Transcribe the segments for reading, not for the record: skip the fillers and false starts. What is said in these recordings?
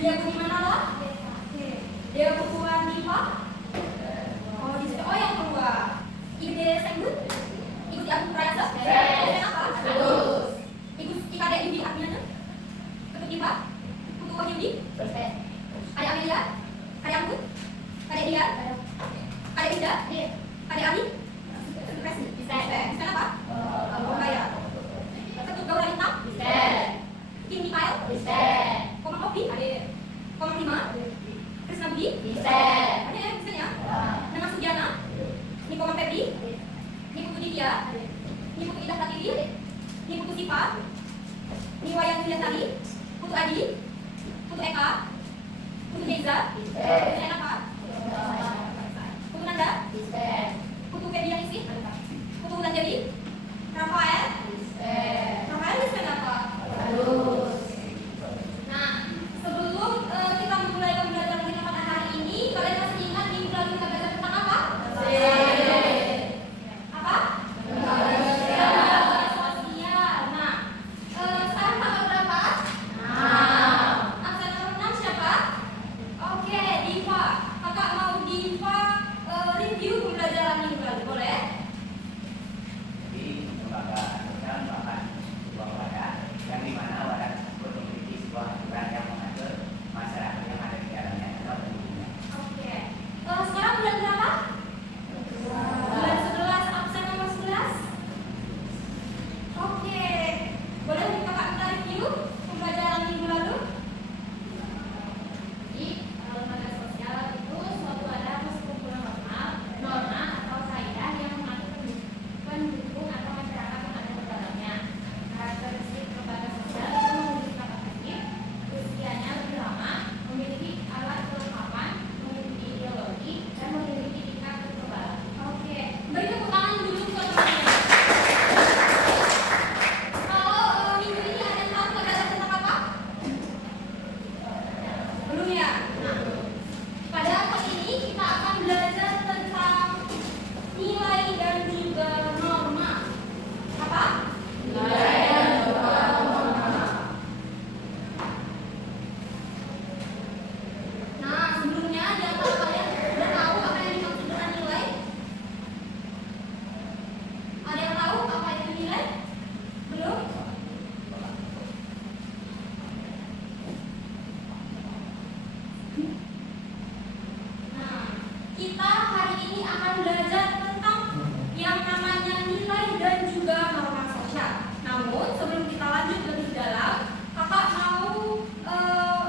Dia buku mana lah? Dia bukuan Diva. Oh, di situ. Oh, yang kedua. Ide Senggut. Ikuti aku Prayasa. Apa? Ikut IKD Yudi Agniana. Ketut Diva. Kutu Wahyudi. Ada Amelia. Ada Angkut. Ada Dia. Ada Ida. Ada Ali. Bisa apa? Kaya. Ketut Gaura Lintang. Kim Mikael. Komang Opi. Komang 5. Krisna Budi. Ada yang bisanya? Nama Sugiana. Ini Komang Febri. Ini Putu Divya. Ini Putu Indah Pratiwi. Ini Putu Sipa. Ini Wayan Suliantari. Putu Adi. Putu Eka. Putu Heiza. Putu Enaka. Putu Nanda. Putu Fedianisi. Putu Wulandari. Rafael. Rafael bisa apa? Nah, sebelum kita memulai pembelajaran kita pada hari ini, kalian masih ingat minggu lalu kita belajar tentang apa? Apa? Sosial. Nah, sekarang tanggal berapa? 6. Absen nomor 6 siapa? Oke, Diva. Kakak mau Diva review pembelajaran minggu lalu, boleh? Jadi lembaga sosial merupakan sebuah wadah yang dimana wadah tersebut memiliki sebuah aturan yang mengatur masyarakat yang ada di dalamnya atau penduduknya. Oke. Sekarang bulan berapa? Bulan 11, absen nomor 11. Oke. Boleh kakak kita review pembelajaran minggu lalu? Jadi, lembaga sosial itu suatu wadah atau sekumpulan norma atau kaidah yang mengatur pendukung atau masyarakat yang ada di dalamnya. Karakteristik lembaga sosial itu memiliki kapasitas, usianya lebih lama, memiliki alat kelengkapan, memiliki ideologi, dan memiliki tingkat kekebalan. Oke. Beri tepuk tangan dulu untuk teman-teman. Kalau minggu ini ada yang tahu kita belajar tentang apa? Belum ya? Nah, pada hari ini kita akan belajar tentang nilai dan juga norma. Apa? Nah, sebelumnya di antara kalian udah tahu apa yang dimaksud dengan nilai? Ada yang tahu apa itu nilai? Belum? Nah, kita hari ini akan belajar tentang yang namanya nilai dan juga norma sosial. Namun, sebelum kita lanjut lebih dalam, kakak mau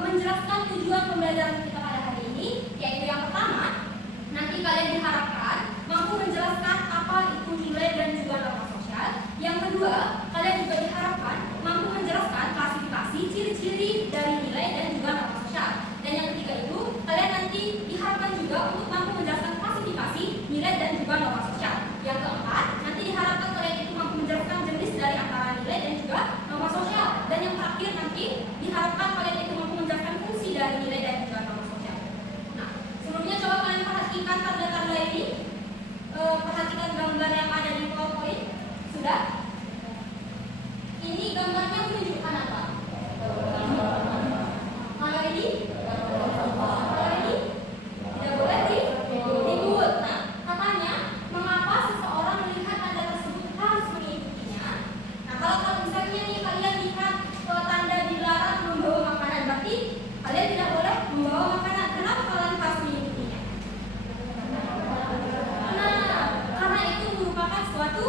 menjelaskan tujuan pembelajaran kita pada hari ini, yaitu yang pertama, nanti kalian diharapkan mampu menjelaskan apa itu nilai dan juga norma sosial. Yang kedua, kalian juga diharapkan mampu menjelaskan klasifikasi, ciri-ciri dari nilai dan juga norma sosial. Dan yang ketiga itu, kalian nanti diharapkan juga untuk mampu menjelaskan klasifikasi, nilai dan juga norma sosial. Yang keempat, nanti diharapkan kalian itu mampu menjelaskan jenis dari antara nilai dan juga norma sosial. Dan yang terakhir nanti diharapkan kalian itu mampu menjelaskan fungsi dari nilai dan juga norma sosial. Nah, sebelumnya coba kalian perhatikan tanda-tanda ini. Perhatikan gambar yang ada di PowerPoint. Sudah? Ini gambarnya menunjukkan apa? Kalau ini? Kalau ini? Tidak boleh ribut. Nah, katanya mengapa seseorang melihat tanda tersebut harus mengikutinya? Nah, kalau misalnya nih kalian lihat tanda dilarang membawa makanan, berarti kalian tidak boleh membawa makanan. Kenapa kalian harus mengikutinya? Nah, karena itu merupakan suatu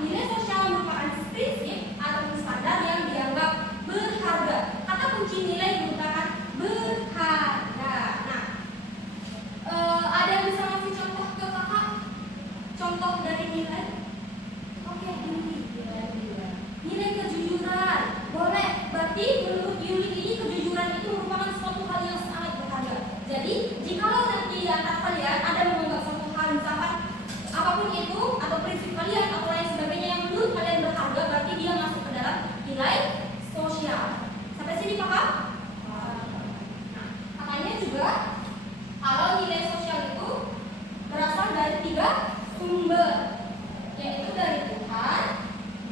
nilai sosial merupakan prinsip atau standar yang dianggap berharga. Kata kunci nilai merupakan berharga. Nah, ada yang bisa ngasih contoh ke kakak? Contoh dari nilai? Oke, ini nilai kejujuran. Boleh. Berarti menurut unit ini kejujuran itu merupakan suatu hal yang sangat berharga. Jadi, jikalau nanti di antara kalian ada menganggap suatu hal misalkan apapun itu atau prinsip kalian atau lain sebagainya yang menurut kalian berharga, berarti dia masuk ke dalam nilai sosial. Sampai sini paham? Nah, makanya juga kalau nilai sosial itu berasal dari 3 sumber, yaitu dari Tuhan,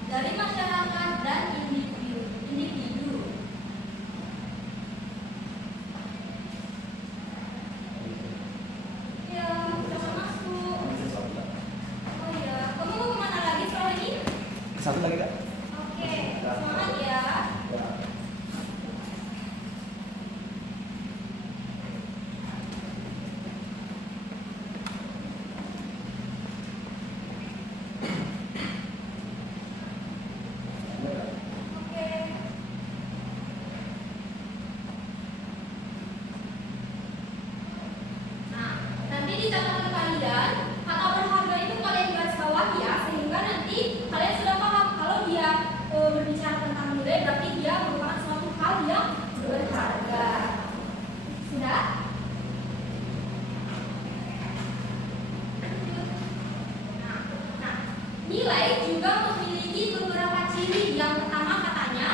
dari masyarakat, dan individu. Ya, jangan masuk. Oh iya, kamu mau kemana lagi setelah ini? Satu lagi kak. Oke, semangat ya. Oke. Nah, nanti di catatan kalian kata berharga itu kalian garis bawah ya, sehingga nanti kalian sudah paham kalau dia berbicara tentang nilai berarti dia merupakan suatu hal yang berharga. Sudah? Nah, nilai juga memiliki beberapa ciri. Yang pertama katanya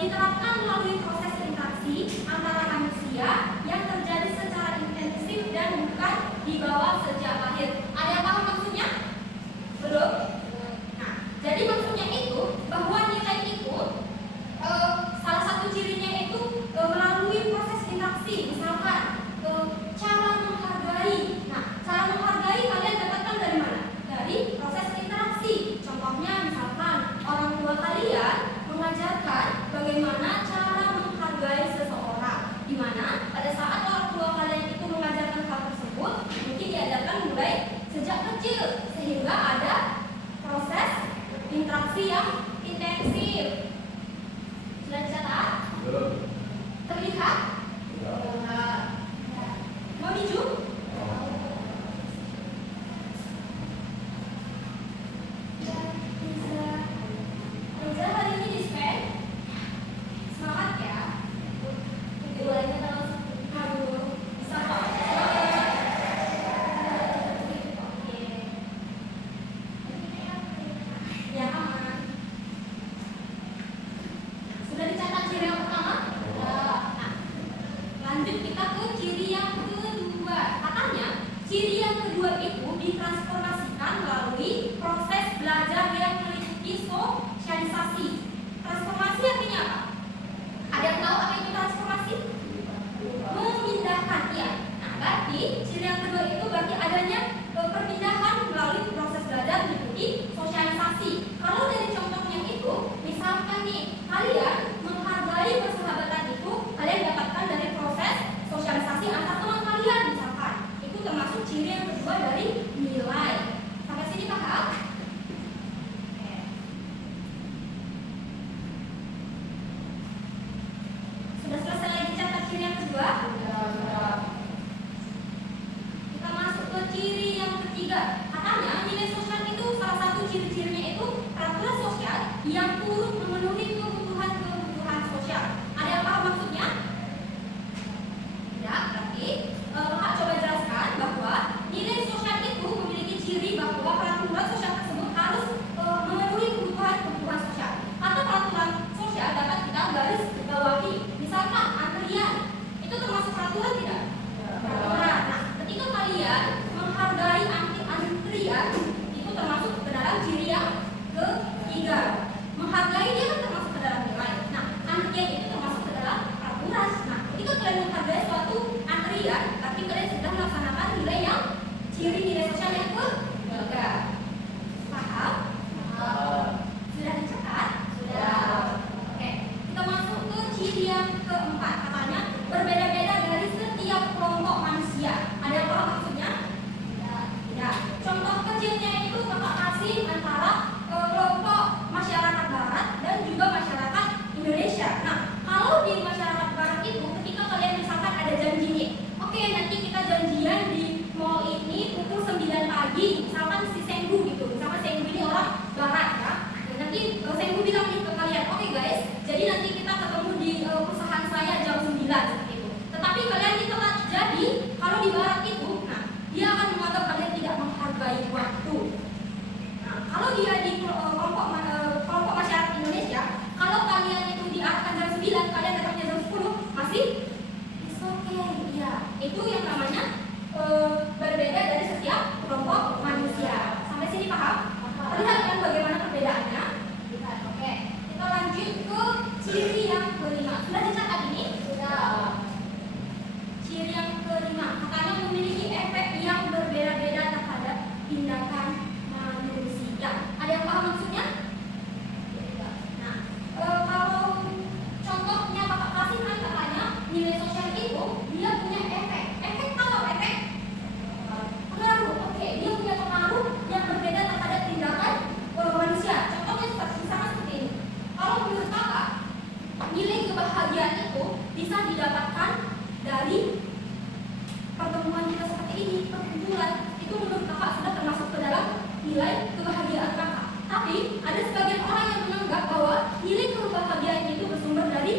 diterapkan melalui proses interaksi antara manusia yang terjadi secara intensif dan bukan dibawa sejak lahir. Ada yang paham maksudnya? Belum? Nah, jadi maksudnya itu bahwa nilai itu salah satu cirinya itu melalui proses interaksi. Misalkan cara menghargai. Nah, cara menghargai kalian dapatkan dari mana? Dari proses interaksi. Contohnya misalkan orang tua kalian mengajarkan bagaimana cara menghargai seseorang, di mana pada saat orang tua kalian itu mengajarkan hal tersebut mungkin diajarkan mulai sejak kecil, sehingga ada proses interaksi yang intensif. Sudah dicatat? Terlihat? Mau dijuk? Reza hari ini dispen. Semangat ya. Mulainya tanggal 10. Bisa kok. Oke. Ya aman. itu yang namanya berbeda dari setiap kelompok manusia. Sampai sini paham? Perlihatkan bagaimana perbedaannya. Oke, kita lanjut ke ciri yang kelima. Sudah dicatat ini? Sudah. Ciri yang kelima, katanya memiliki efek yang berbeda-beda terhadap tindakan manusia. Ada yang paham maksudnya? Nah, kalau contohnya kakak kasih kan katanya nilai sosial itu dia punya efek. Efek apa efek? Pengaruh. Oke, dia punya pengaruh yang berbeda terhadap tindakan manusia. Contohnya sama seperti ini. Kalau menurut kakak, nilai kebahagiaan itu bisa didapatkan dari pertemuan kita seperti ini, perkumpulan. Itu menurut kakak sudah termasuk ke dalam nilai kebahagiaan kakak. Tapi ada sebagian orang yang menganggap bahwa nilai kebahagiaan itu bersumber dari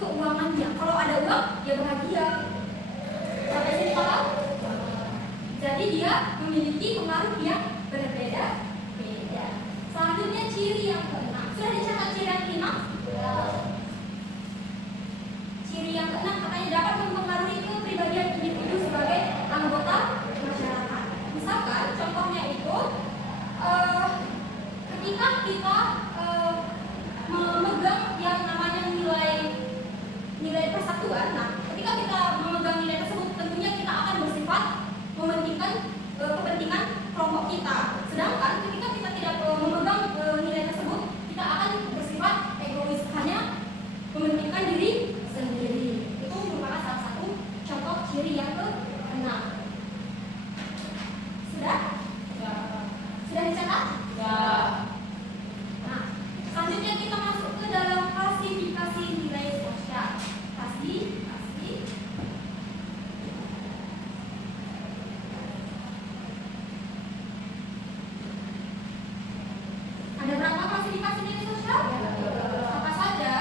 keuangannya. Kalau ada uang, ya bahagia. Sampai sini paham? Jadi dia memiliki pengaruh yang berbeda-beda. Selanjutnya ciri yang keenam. Sudah dicatat ciri yang kelima? Ciri yang keenam katanya dapat mempengaruhi kepribadian individu sebagai anggota masyarakat. Misalkan contohnya itu ketika kita memegang yang namanya nilai persatuan. Nah, ketika kita memegang nilai tersebut, tentunya kita akan bersifat mementingkan kepentingan kelompok kita. Sedangkan ketika kita tidak memegang nilai tersebut, kita akan bersifat egois, hanya mementingkan diri sendiri. Itu merupakan salah satu contoh ciri yang keenam. Sudah? Sudah dicatat? Nah, selanjutnya kita masuk ke dalam klasifikasi nilai sosial. Klasifikasi. Ada berapa klasifikasi nilai sosial? Apa saja?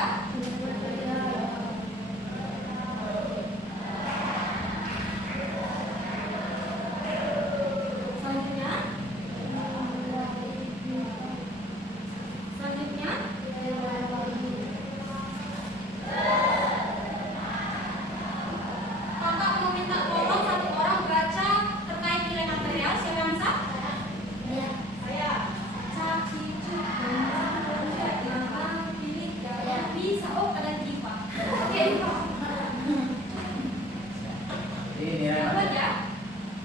Selanjutnya kakak mau minta tolong satu orang baca terkait nilai material. Siapa yang bisa? Saya. Caci, gampang, pilih, bisa. Oh, ada Diva. Oke.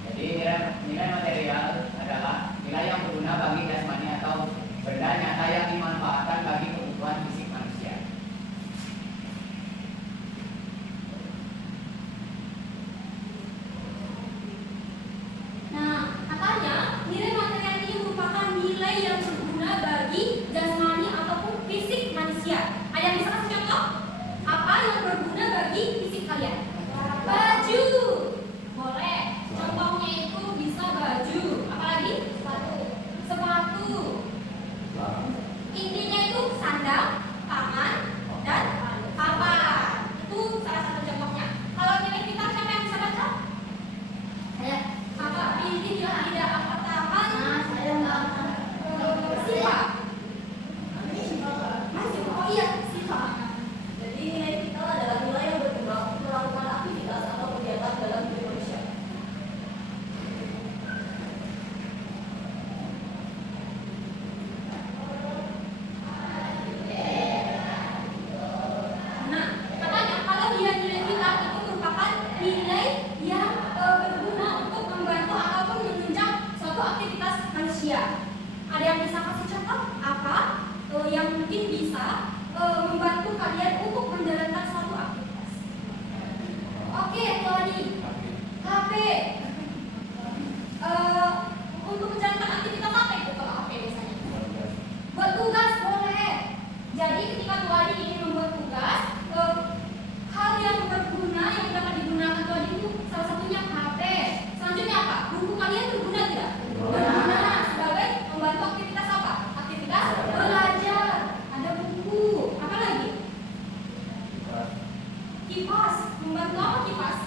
Jadi nilai material adalah nilai yang berguna bagi jasmani atau benda nyata yang dimanfaatkan bagi kebutuhan fisik manusia. Nah, katanya nilai material ini merupakan nilai yang berguna bagi jasmani ataupun fisik manusia. Ada yang bisa kasih contoh? Apa yang berguna bagi fisik kalian? Baju. Boleh. Contohnya itu bisa baju. Apalagi? Sepatu. Intinya itu sandal, tangan, dan papan. Itu salah satu contohnya. Kalau nilai kita siapa yang bisa baca? Saya. Kakak pilih yang tidak apa tahan. Saya nggak. Siapa? Masih. Oh iya, siapa? Jadi nilai kita adalah nilai yang berguna untuk melakukan aktivitas atau kegiatan dalam hidup manusia. Nah, katanya kalau dia nilai kita itu merupakan nilai yang berguna untuk membantu ataupun menunjang suatu aktivitas manusia. Ada yang bisa kasih contoh apa yang mungkin bisa membantu kalian untuk menjalankan suatu aktivitas? Oke, Tony. HP. Untuk menjalankan aktivitas apa itu kalau HP biasanya? Buat tugas boleh. Jadi ketika Tuhan ingin membuat tugas, hal yang berguna yang dapat digunakan Tuhan itu salah satunya HP. Selanjutnya apa? Buku kalian berguna tidak? Berguna sebagai membantu aktivitas apa? Aktivitas belajar. Ada buku. Apa lagi? Kipas. Membantu apa kipas?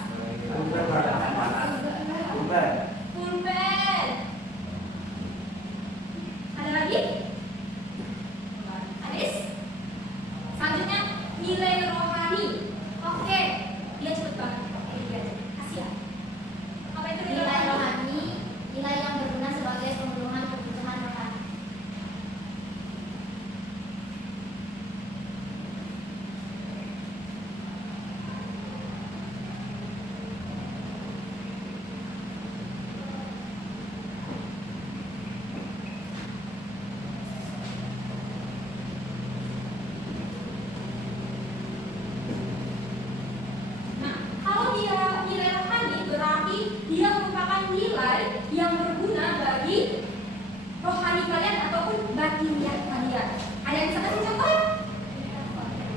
batiniah kalian. Ada yang bisa kasih contoh?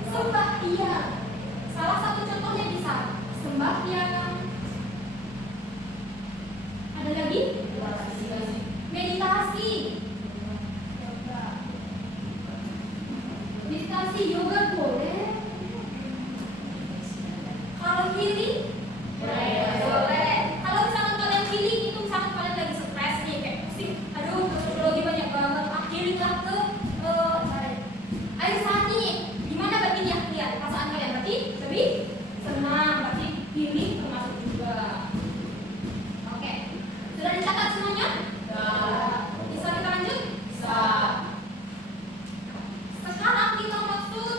Sembahyang. Salah satu contohnya bisa sembahyang. Ada lagi? Meditasi. Meditasi yoga boleh. Kalau healing boleh. Kalau misalkan kalian healing itu misalkan kalian lagi stres nih kayak pusing, aduh psikologi banyak banget, healing lah ke air sani. Gimana batinnya kalian? Perasaan kalian berarti lebih senang, berarti healing termasuk juga. Oke, sudah dicatat semuanya? Bisa kita lanjut? Sekarang kita masuk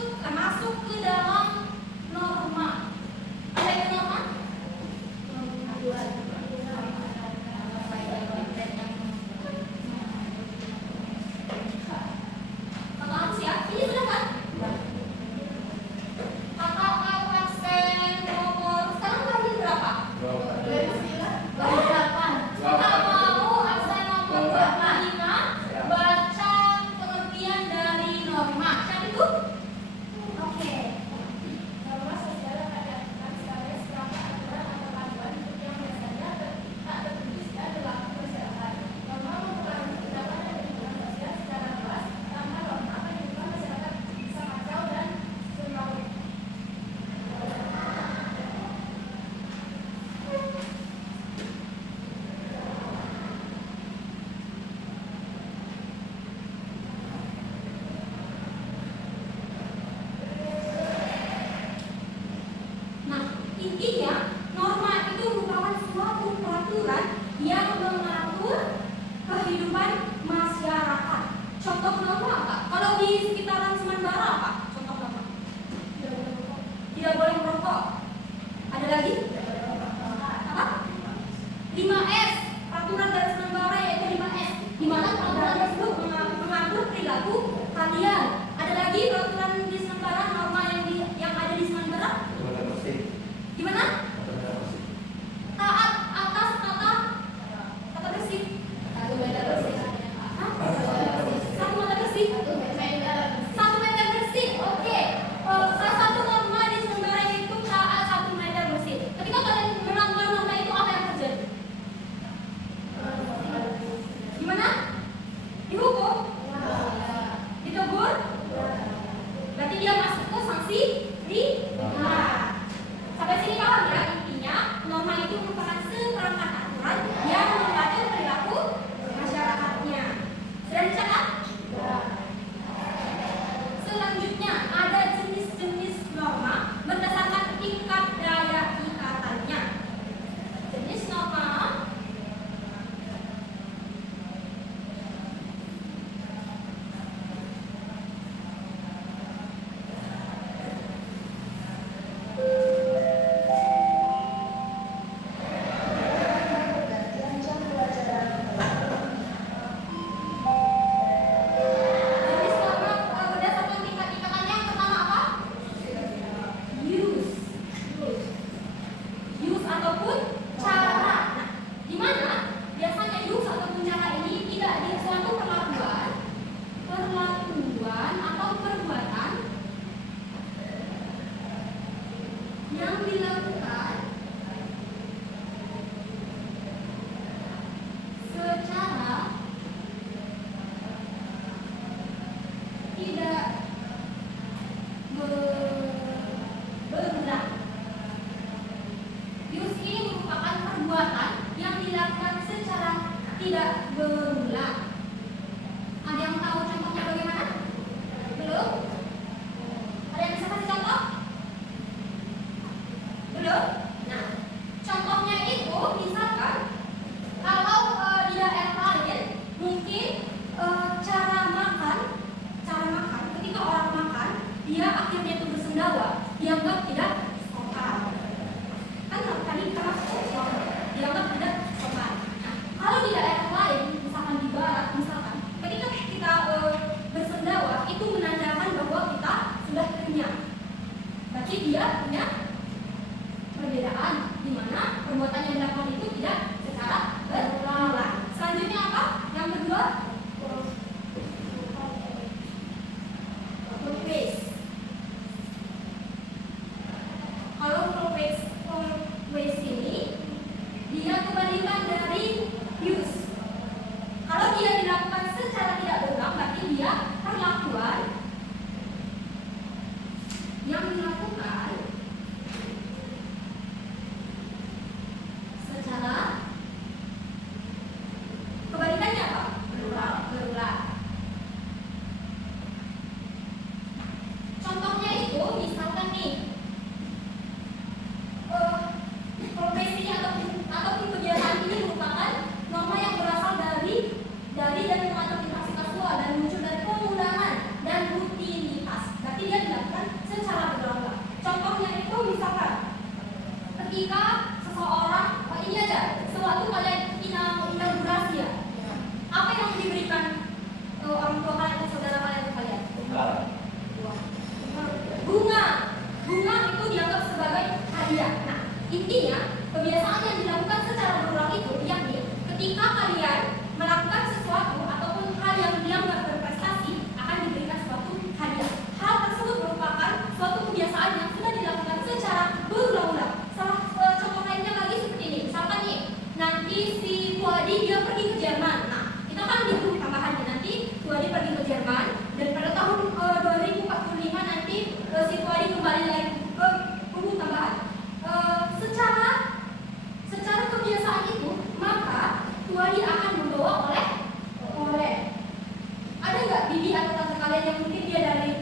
bibi atau tante kalian yang mungkin dia dari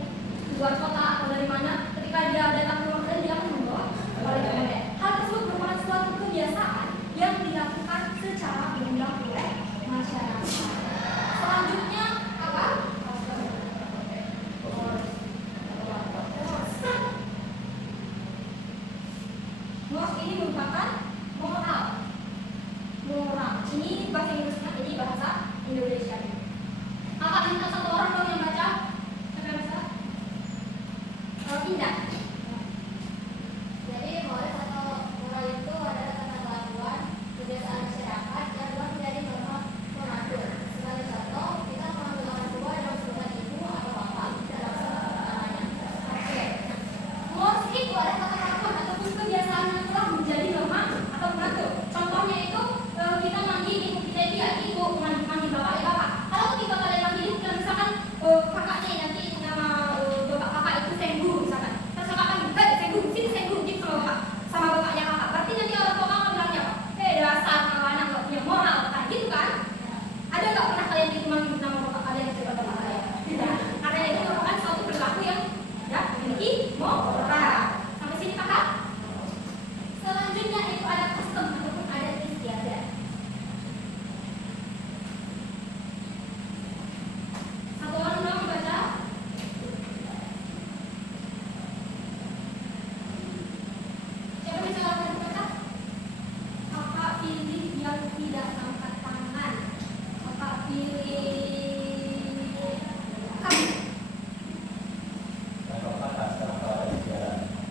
luar kota atau dari mana, ketika dia datang ke rumah kalian dia akan membawa oleh-oleh. Hal tersebut merupakan suatu kebiasaan yang dilakukan secara berulang oleh masyarakat. Selanjutnya apa? Mors ini merupakan moral. Ini bahasa Inggrisnya, ini bahasa Indonesia. Kakak minta satu orang dong yang baca. Siapa bisa? Indah. Jadi moral atau moral itu adalah tata kelakuan kebiasaan masyarakat yang telah menjadi norma mengatur. Sebagai contoh, kita menggunakan dua dalam sebutan ibu atau bapak dalam sebutan namanya. Oke. Mors itu ada tata kelakuan ataupun kebiasaan yang telah menjadi norma atau mengatur. Contohnya itu kita manggil ibu kita itu ya ibu, manggil bapak ya bapak. Kalau ketika kalian manggil ibu, misalkan kakaknya nanti nama bapak kakak itu Senggu misalkan. Terus kakak panggil, Senggu, sini Senggu gitu sama bapaknya kakak. Berarti nanti orang tua kakak bilangnya apa? Dasar kalau anak nggak punya moral, kan gitu kan? Ada nggak pernah kalian itu manggil nama bapak kalian itu bapak kalian? Tidak. Karena itu merupakan suatu perilaku yang tidak memiliki moral. Sampai sini kakak? Selanjutnya itu ada custom ataupun adat istiadat. Satu orang dong baca. Siapa bisa lakukan baca? Kakak pilih yang tidak angkat tangan. Kakak pilih kamu.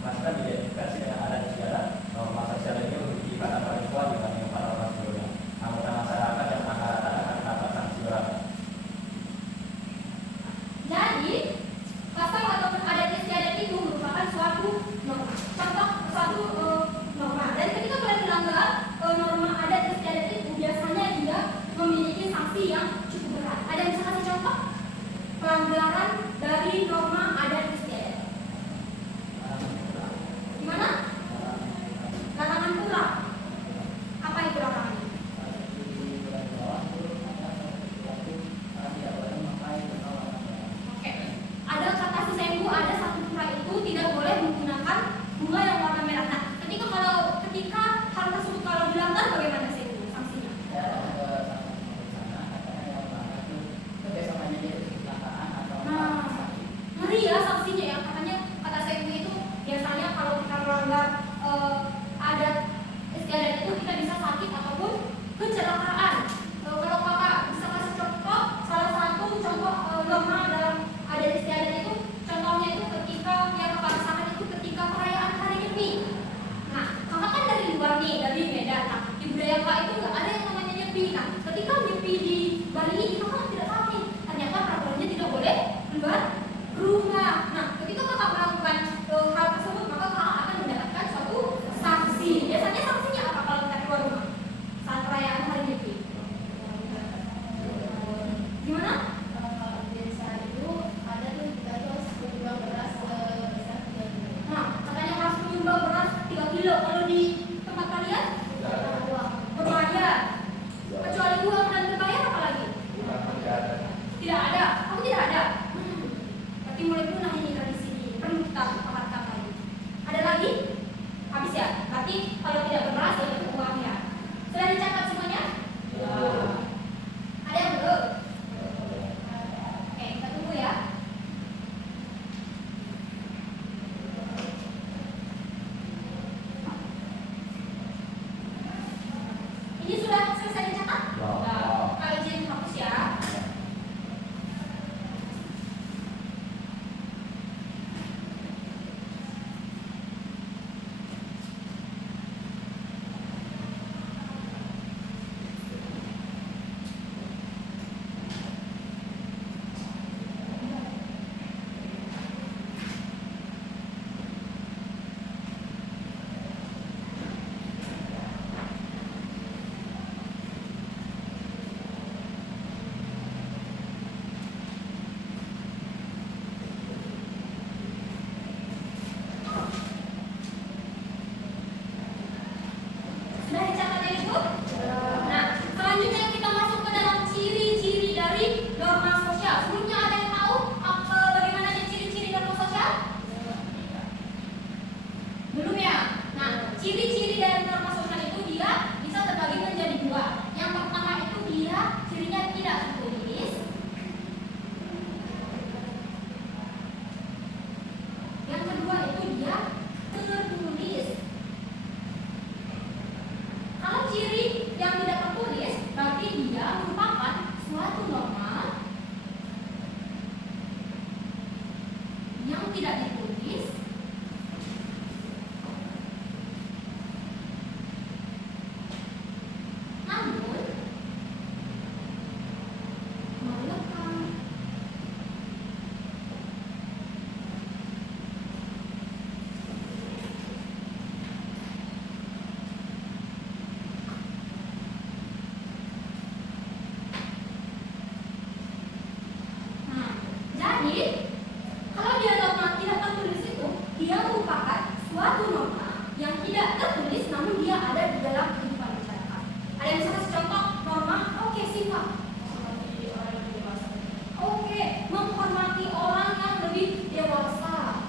Masyarakat diidentifikasi dengan adat istiadat, norma sosial ini memiliki kata paling kuat dibanding para orang sebelumnya. Anggota masyarakat yang melanggar aturan akan mendapat sanksi berat. Jadi, custom ataupun adat istiadat itu merupakan suatu norma. Contoh suatu norma. Dan ketika kalian melanggar norma adat istiadat itu, biasanya dia memiliki sanksi yang cukup berat. Ada yang bisa kasih contoh? Pelanggaran dari norma adat istiadat. Gimana? Larangan pulang. Apa itu larangannya? Oke. Ada kata Senggu, ada satu pura itu tidak boleh menggunakan bunga yang warna merah. Nah, ketika hal tersebut kalau dilanggar bagaimana Senggu sanksinya? Nah, ngeri ya sanksinya ya. Katanya kata Senggu itu biasanya kalau kita melanggar adat istiadat itu kita bisa sakit ataupun kecelakaan. Kalau kakak bisa kasih contoh, salah satu contoh norma dalam adat istiadat itu, contohnya itu ketika yang kakak rasakan itu ketika perayaan Hari Nyepi. Nah, kakak kan dari luar nih, dari Medan. Nah, di budaya kakak itu nggak ada yang namanya nyepi. Nah, ketika nyepi di Bali ini kakak tidak tahu nih, ternyata peraturannya tidak boleh keluar rumah. Nah, ketika kakak melakukan hal tersebut, maka kakak akan mendapatkan suatu sanksi. Biasanya sanksinya apa kalau kita keluar rumah saat perayaan Hari Nyepi? Gimana? Desa itu ada tuh kita tuh harus berjuang beras sebesar 3 kilo. Nah, katanya harus menyumbang beras 3 kilo. Kalau di tempat kalian berbayar. Kecuali uang dan berbayar apa lagi? Tidak ada. Aku tidak ada. Berarti mulai punah ini tradisi ini. Perlu kita pahamkan lagi. Ada lagi? Habis ya? Berarti kalau tidak berberas ya itu uang ya. Sudah dicatat semuanya? Ada yang belum? Oke, kita tunggu ya. Ini sudah selesai dicatat? Kak izin hapus ya. Jadi kalau dia norma tidak tertulis itu, dia merupakan suatu norma yang tidak tertulis namun dia ada di dalam kehidupan masyarakat. Ada yang misalnya contoh norma, oke, sifat. Oke, menghormati orang yang lebih dewasa.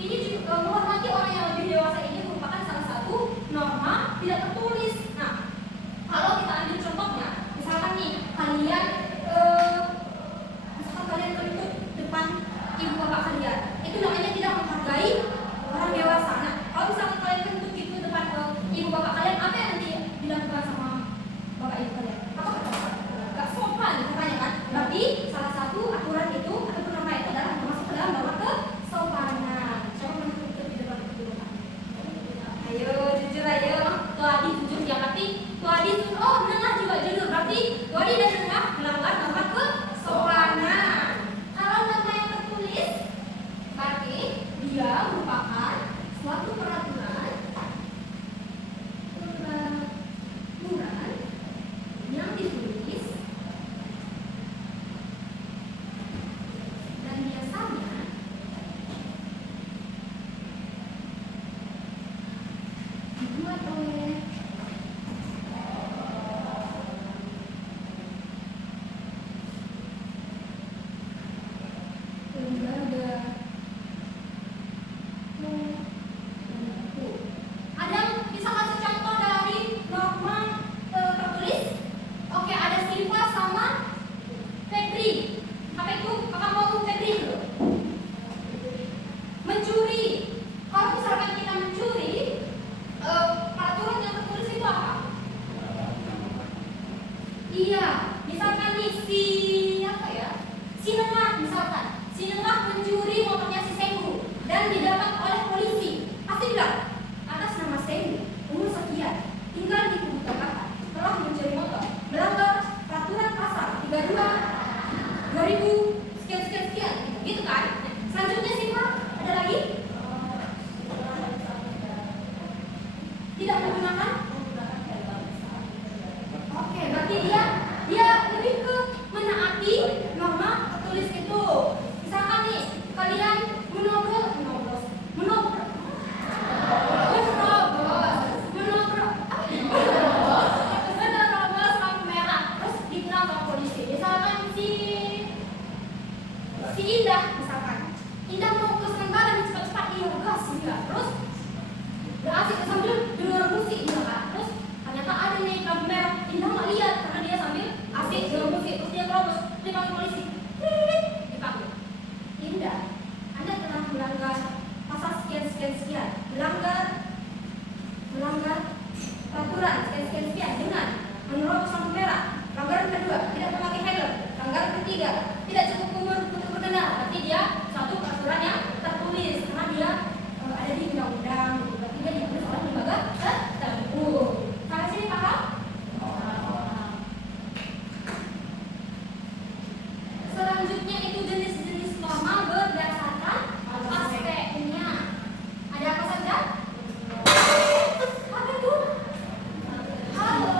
Ini juga menghormati orang yang lebih dewasa ini merupakan salah satu norma tidak tertulis. Nah, kalau kita ambil contohnya, misalkan nih kalian misalkan kalian kentut depan ibu bapak kalian, itu namanya tidak menghargai orang dewasa. Nah, kalau misalkan kalian kentut gitu depan ibu bapak kalian, apa yang nanti dilakukan sama bapak ibu kalian? Apa kata? Gak sopan katanya kan? Berarti salah satu aturan itu ataupun norma itu adalah masuk ke dalam norma kesopanan. Siapa menuntut di depan ibu bapak? Ayo jujur ayo, tuh Adi jujur ya, berarti tuh Adi oh Nengah juga jujur, berarti tuh Adi dan Nengah melanggar norma kesopanan. Kalau norma yang tertulis, berarti dia merupakan suatu peraturan yang ditulis dan biasanya dibuat oleh lembaga tertentu. Ada yang bisa kasih contoh dari norma tertulis? Oke, ada Silva sama Febri. Apa itu? Kakak mau Febri dulu. Mencuri. Kalau misalkan kita mencuri, peraturan yang tertulis itu apa? Iya, misalkan nih si apa ya? Si Nengah misalkan. Si Nengah mencuri motornya si Senggu dan didapat oleh polisi. Pasti bilang atas nama Senggu, umur sekian, tinggal di Jakarta, telah mencuri motor, melanggar peraturan pasal 32 2000 sekian gitu kan? Selanjutnya sih Pak, ada lagi? Tidak menggunakan? Oke, berarti dia lebih ke menaati norma tertulis itu. Misalkan nih, kalian menerobos lampu merah, terus dibilang sama polisi. Misalkan si Indah, misalkan Indah mau ke Sementara dan cepat-cepat gas dia, terus berasik sambil dengar musik gitu kan. Terus ternyata ada nih lampu merah, Indah nggak lihat karena dia sambil asik dengar musik, terus dia terobos, dipanggil polisi, dipanggil. Indah, Anda telah melanggar pasal sekian, melanggar peraturan sekian dengan menerobos lampu merah. Pelanggaran kedua, tidak memakai helm. Pelanggaran ketiga, tidak cukup umur untuk berkendara. Berarti dia satu peraturan yang tertulis karena dia ada di undang-undang. Berarti dia ditulis oleh lembaga tertentu. Sampai sini paham? Selanjutnya itu jenis-jenis norma berdasarkan aspeknya. Ada apa saja? Apa itu? Halo.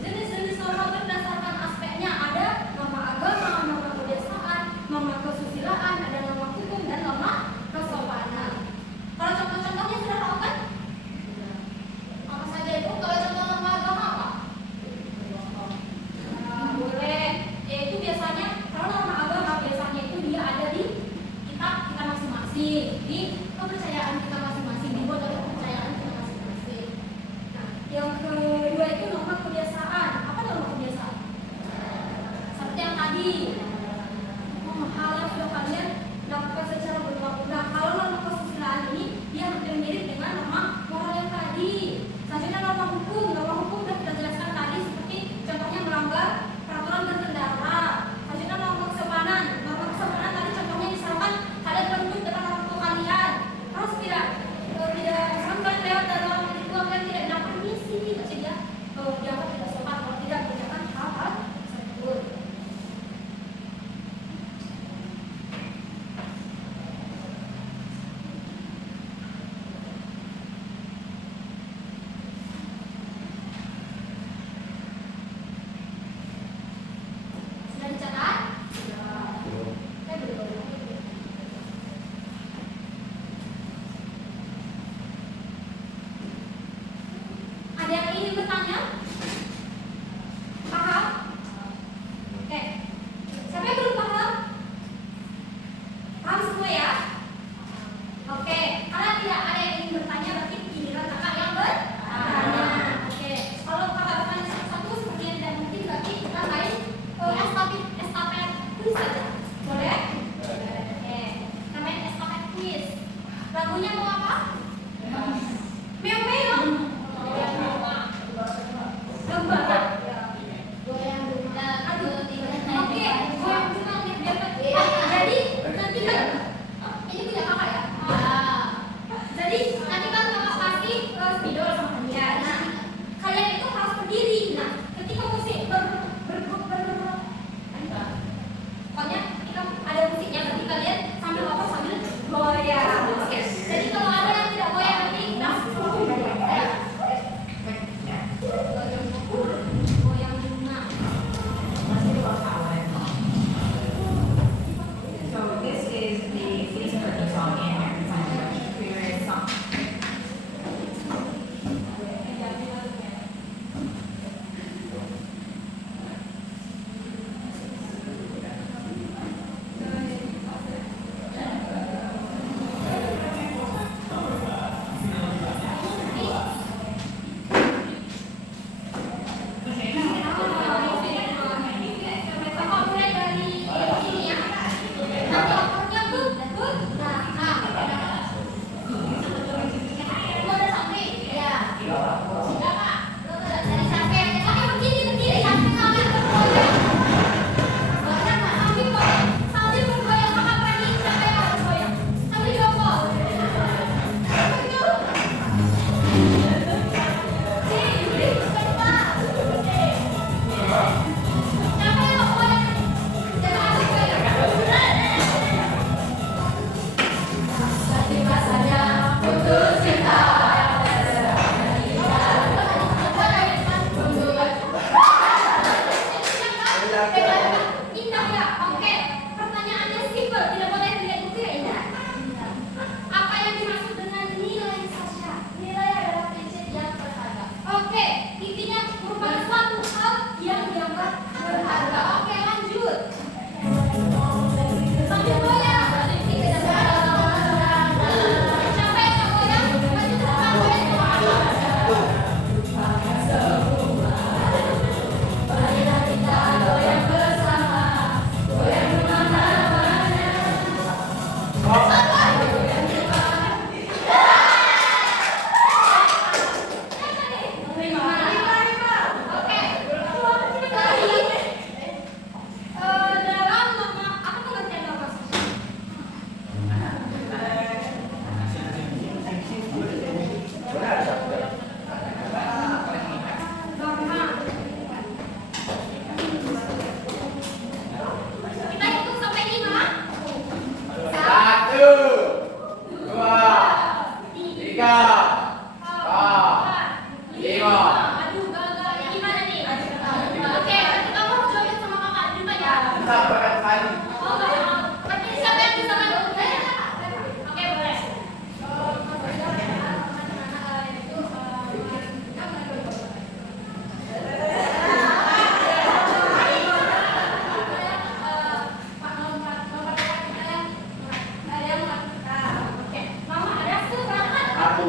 Jenis-jenis norma berdasarkan aspeknya ada norma agama, norma kebiasaan, norma kesusilaan, ada norma hukum dan norma kesopanan. Kalau contoh-contohnya sudah tahu kan? Apa saja itu? Kalau contoh norma agama apa? Boleh. Itu biasanya kalau norma agama biasanya itu dia ada di kitab kita masing-masing, di kepercayaan kita masing-masing, dibuat oleh kepercayaan kita masing-masing. Nah, yang kedua itu norma kebiasaan. Apa norma kebiasaan? Seperti yang tadi, hal yang sudah kalian lakukan secara berulang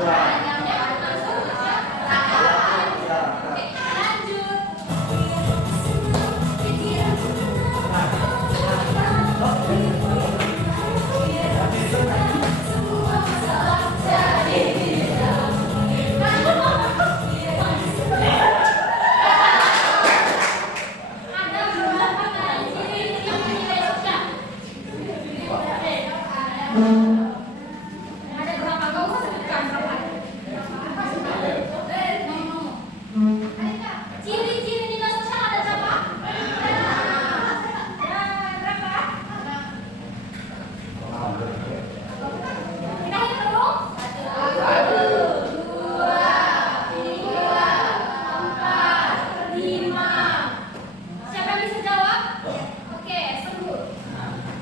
Oke, lanjut. Ada beberapa kali ciri-ciri yang menilai sosial. Ada berapa? Gak usah sebutkan berapa. Ciri-ciri nilai sosial ada berapa? Berapa? Kita hitung dulu. 5. Siapa yang bisa jawab? Oke, sebut.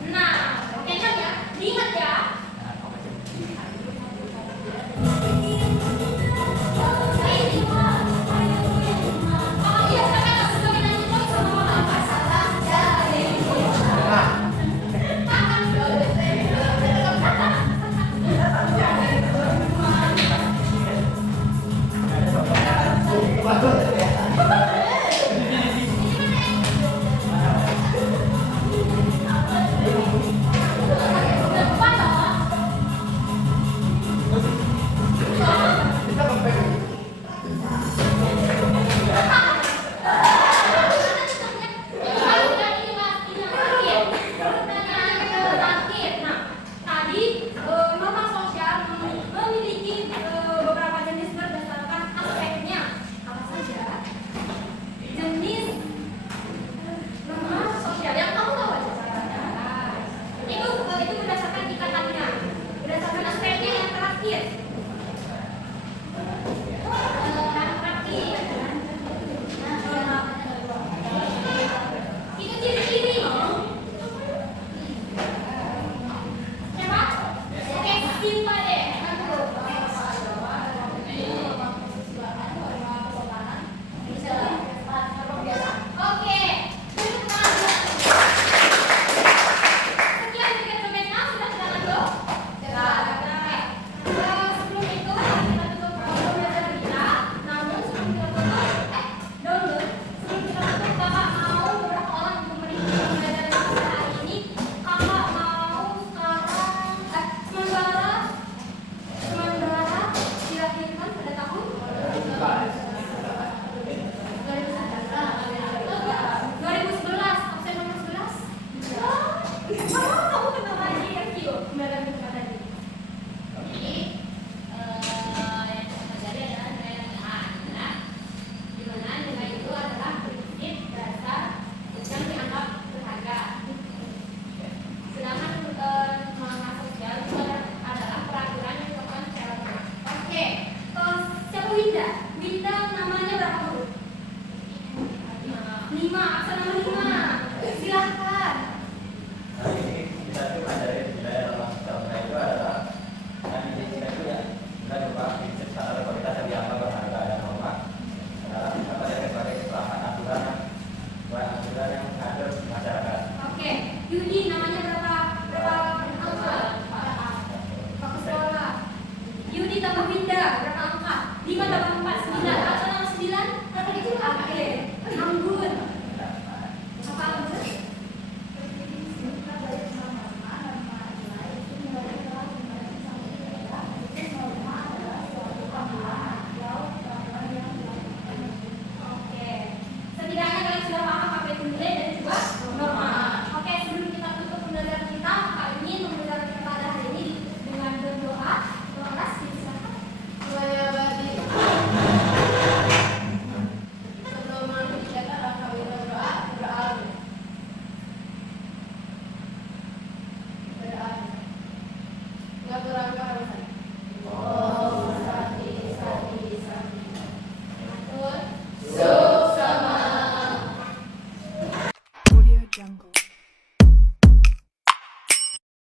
Nah, oke kan ya? Lihat ya. Oh iya, kakak langsung kami nanya dulu sama mama. Depan loh. Tadi norma sosial memiliki beberapa jenis berdasarkan aspeknya. Apa saja? Jenis norma sosial yang kamu tahu aja caranya. Itu berdasarkan ikatannya, berdasarkan aspeknya yang terakhir.